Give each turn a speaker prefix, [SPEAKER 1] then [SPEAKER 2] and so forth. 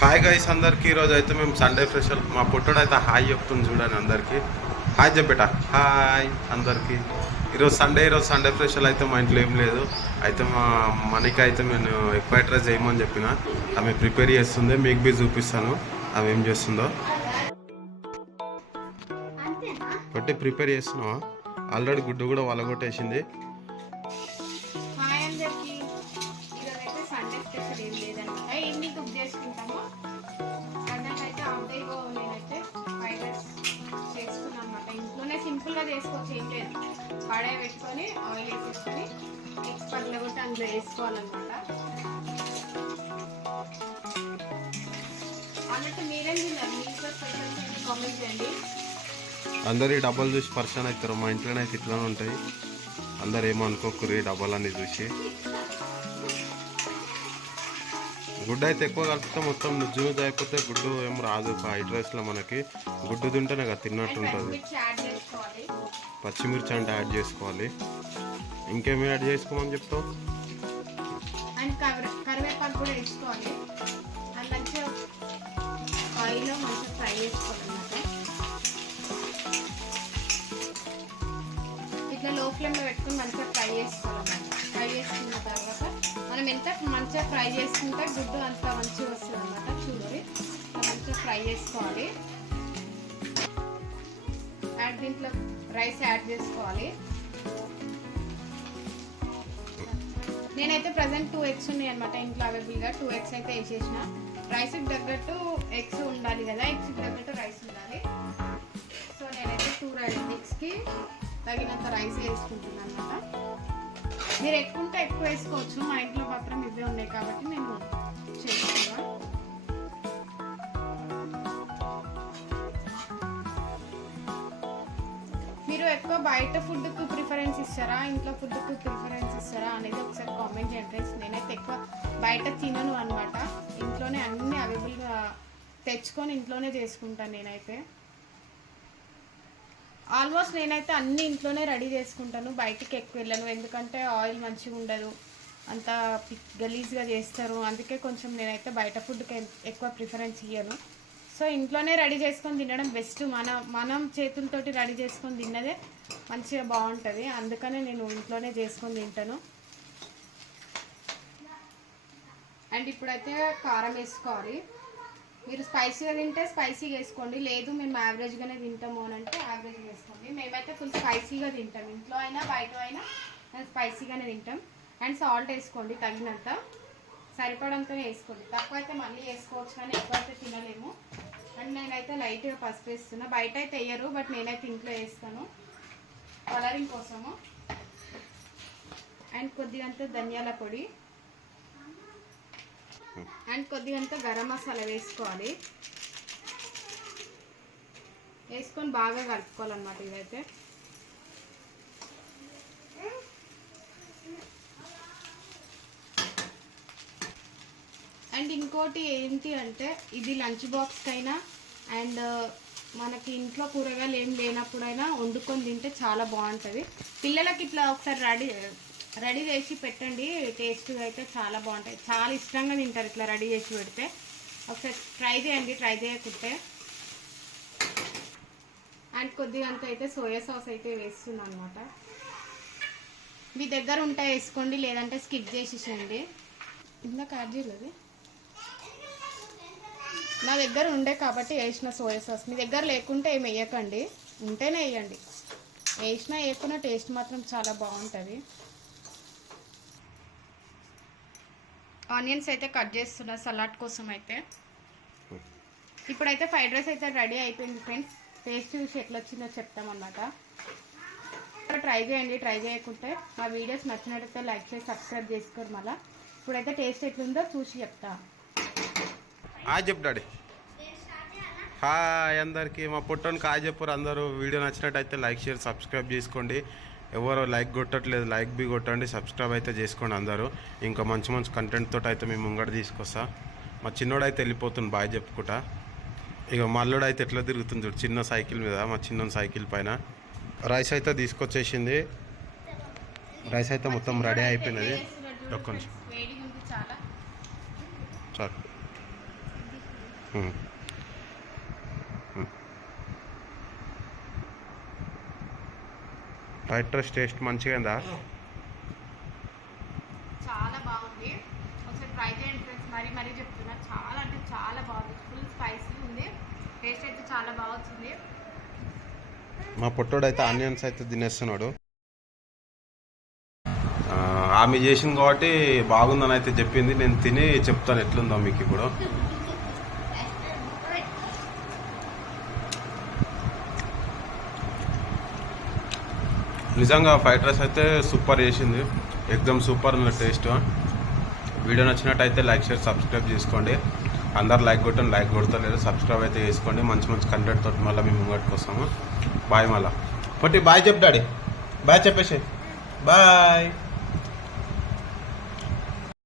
[SPEAKER 1] Hi guys అందరికి ఈరోజు అయితే మేము సండే స్పెషల్ మా పుట్టుడు అయితే హాయ్ చెప్తుంది చూడండి అందరికి. హాయ్ చెప్పేట హాయ్ అందరికి. ఈరోజు సండే ఈరోజు సండే స్పెషల్ అయితే మా ఇంట్లో ఏం లేదు. అయితే మా మనకి అయితే నేను ఎక్కువ డ్రెస్ చేయమని చెప్పిన. ఆమె ప్రిపేర్ చేస్తుంది మీకు బి చూపిస్తాను. ఆమె ఏం చేస్తుందో. కొట్టి ప్రిపేర్ చేస్తున్నావా? ఆల్రెడీ గుడ్డు కూడా వలగొట్టేసింది.
[SPEAKER 2] ఏం లేదు కడాయి పెట్టుకొని ఆయిల్ వేసేసుకొని ఎగ్స్ పగలగొట్టి అందులో వేసుకోవాలన్నమాట. అన్నట్టు మీరేం తిన్నారు? మీ ఇంట్లో స్పెషల్ కామెంట్ చేయండి.
[SPEAKER 1] అందరు ఈ డబ్బాలు చూసి పర్సన్ అవుతారు. మా ఇంట్లోనే అయితే ఇట్లానే ఉంటాయి. అందరు ఏమనుకోకరు ఈ డబ్బాలన్నీ చూసి. గుడ్డు అయితే ఎక్కువ కలిపితే. మొత్తం నుజ్జు నుజ్జు అయిపోతే గుడ్డు ఏం రాదు. ఫ్రైడ్ రైస్లో మనకి గుడ్డు తింటేనే కదా తిన్నట్టు ఉంటుంది. పచ్చిమిర్చి అంటే యాడ్ చేసుకోవాలి. ఇంకేమి యాడ్ చేసుకోమని చెప్తావు?
[SPEAKER 2] అండ్ కరివేపాకు కూడా వేసుకోవాలి. అండ్ మంచిగా ఆయిల్లో మంచిగా ఫ్రై చేసుకోవాలన్నమాట. ఇట్లా లో ఫ్లేమ్లో పెట్టుకుని మంచిగా ఫ్రై చేసుకోవాలన్నమాట. ఫ్రై చేసుకున్న తర్వాత మనం ఎంత మంచిగా ఫ్రై చేసుకుంటే గుడ్డు అంత మంచిగా వస్తుంది అనమాట చూడండి మంచిగా ఫ్రై చేసుకోవాలి. అండ్ దీంట్లో రైస్ యాడ్ చేసుకోవాలి. నేనైతే ప్రజెంట్ టూ ఎగ్స్ ఉన్నాయి అనమాట ఇంట్లో అవైలబుల్గా టూ ఎగ్స్ అయితే వేసేసిన రైస్కి తగ్గట్టు ఎగ్స్ ఉండాలి కదా ఎగ్స్కి తగ్గట్టు రైస్ ఉండాలి. సో నేనైతే టూ రైస్ ఎగ్స్కి తగినంత రైస్ వేసుకుంటున్నాను అనమాట మీరు ఎక్కువ ఉంటే ఎక్కువ వేసుకోవచ్చు మా ఇంట్లో మాత్రం ఇవే ఉన్నాయి కాబట్టి నేను చేసుకున్నాను ఎక్కువ బయట ఫుడ్కు ప్రిఫరెన్స్ ఇస్తారా? ఇంట్లో ఫుడ్కు ప్రిఫరెన్స్ ఇస్తారా అనేది ఒకసారి కామెంట్ చేయండి నేనైతే ఎక్కువ బయట తినను అనమాట ఇంట్లోనే అన్ని అవైలబుల్గా తెచ్చుకొని ఇంట్లోనే చేసుకుంటాను నేనైతే. ఆల్మోస్ట్ నేనైతే అన్ని ఇంట్లోనే రెడీ చేసుకుంటాను. బయటికి ఎక్కువ వెళ్ళను. ఎందుకంటే ఆయిల్ మంచిగా ఉండదు. అంత గలీజ్గా చేస్తారు. అందుకే కొంచెం నేనైతే బయట ఫుడ్కి ఎక్కువ ప్రిఫరెన్స్ ఇయ్యను. సో ఇంట్లోనే రెడీ చేసుకొని తినడం బెస్ట్. మన మనం చేతులతోటి రెడీ చేసుకొని తిన్నదే మంచిగా బాగుంటుంది. అందుకనే నేను ఇంట్లోనే చేసుకొని తింటాను. అండ్ ఇప్పుడైతే కారం వేసుకోవాలి. మీరు స్పైసీగా తింటే స్పైసీగా వేసుకోండి. లేదు మేము యావరేజ్గానే తింటాము అని అంటే యావరేజ్ వేసుకోండి. మేమైతే ఫుల్ స్పైసీగా తింటాం. ఇంట్లో అయినా బయట అయినా స్పైసీగానే తింటాం. అండ్ సాల్ట్ వేసుకోండి తగినంత. సరిపడంతో వేసుకోండి. తక్కువ అయితే మళ్ళీ వేసుకోవచ్చు కానీ ఎక్కువ అయితే తినలేము. అండ్ నేనైతే లైట్గా పసుపు వేస్తున్నా. బయట అయితే వేయరు బట్ నేనైతే ఇంట్లో వేస్తాను. కలరింగ్ కోసము. అండ్ కొద్దిగంత ధనియాల పొడి. అండ్ కొద్దిగంత గరం మసాలా వేసుకోవాలి. వేసుకొని బాగా కలుపుకోవాలన్నమాట ఇదైతే. అండ్ ఇంకోటి ఏంటి అంటే ఇది లంచ్ బాక్స్కైనా అండ్ మనకి ఇంట్లో కూరగాయలు ఏం లేనప్పుడైనా వండుకొని తింటే చాలా బాగుంటుంది. పిల్లలకి ఇట్లా ఒకసారి రెడీ రెడీ చేసి పెట్టండి టేస్ట్గా అయితే చాలా బాగుంటాయి. చాలా ఇష్టంగా తింటారు ఇట్లా రెడీ చేసి పెడితే. ఒకసారి ట్రై చేయండి ట్రై చేయకుంటే. అండ్ కొద్దిగా అంత అయితే సోయా సాస్ అయితే వేస్తున్నాను అనమాట మీ దగ్గర ఉంటే వేసుకోండి లేదంటే స్కిప్ చేసేసేయండి. ఇందాక యాడ్ చేయలేదు? నా దగ్గర ఉండే కాబట్టి వేసిన సోయా సాస్. మీ దగ్గర లేకుంటే ఏమి వేయకండి. ఉంటేనే వేయండి. వేసినా వేయకున్న టేస్ట్ మాత్రం చాలా బాగుంటుంది. ఆనియన్స్ అయితే కట్ చేస్తున్నా సలాడ్ కోసం అయితే. ఇప్పుడైతే ఫ్రైడ్ రైస్ అయితే రెడీ అయిపోయింది ఫ్రెండ్స్. టేస్ట్ చూసి ఎట్లా వచ్చిందో చెప్తామన్నమాట ట్రై చేయండి. ట్రై చేయకుంటే మా వీడియోస్ నచ్చినట్టయితే లైక్ చేసి సబ్స్క్రైబ్ చేసుకోరు మళ్ళీ. ఇప్పుడైతే టేస్ట్ ఎట్లుందో చూసి చెప్తాను
[SPEAKER 1] హాయ్ చెప్పు డాడీ. హాయ్ అందరికి. మా పుట్టోనికి హాయ్ చెప్పారు. అందరూ వీడియో నచ్చినట్టయితే లైక్ షేర్ సబ్స్క్రైబ్ చేసుకోండి. ఎవరు లైక్ కొట్టట్లేదు లైక్ బి కొట్టండి సబ్స్క్రైబ్ అయితే చేసుకోండి అందరూ. ఇంకా మంచి మంచి కంటెంట్ తోటి అయితే మేము ముంగడ తీసుకొస్తా. మా చిన్నోడు అయితే వెళ్ళిపోతుంది బాయ్ చెప్పుకుంటా. ఇక మల్లుడు అయితే ఎట్లా తిరుగుతుంది చూడు చిన్న సైకిల్ మీద మా చిన్న సైకిల్ పైన. రైస్ అయితే తీసుకొచ్చేసింది. రైస్ అయితే మొత్తం రెడీ అయిపోయినది. ఒక్క నిమిషం.
[SPEAKER 2] చాలా.
[SPEAKER 1] చాలు um. Um. Fried rice taste మంచిగా ఉందా
[SPEAKER 2] చాలా బాగుంది. ఒకసారి ట్రై చేయండి ఫ్రెండ్స్ మరీ మరీ చెప్తున్నా చాలా అంటే చాలా బాగుంది. ఫుల్ స్పైసీ ఉంది. టేస్ట్ అయితే చాలా బాగా వచ్చింది.
[SPEAKER 1] మా పొట్టోడు అయితే ఆనియన్స్ అయితే తినేస్తున్నాడు. ఆ, ఆమె చేసింది కాబట్టి బాగుందని అయితే చెప్పింది. నేను తిని చెప్తాను ఎట్లుందో మీకు ఇప్పుడు. నిజంగా ఫ్రైడ్ రైస్ అయితే సూపర్ చేసింది. ఎగ్జామ్ సూపర్ ఉంది టేస్ట్. వీడియో నచ్చినట్టయితే లైక్ షేర్ సబ్స్క్రైబ్ చేసుకోండి. అందరు లైక్ కొట్టండి లైక్ కొడతలేరు. సబ్స్క్రైబ్ అయితే చేసుకోండి. మంచి మంచి కంటెంట్ తోటి మళ్ళీ మేము ముంగటికి వస్తాము. బాయ్ మళ్ళా. పొట్టి బాయ్ చెప్పు బాయ్ చెప్పేసి బాయ్.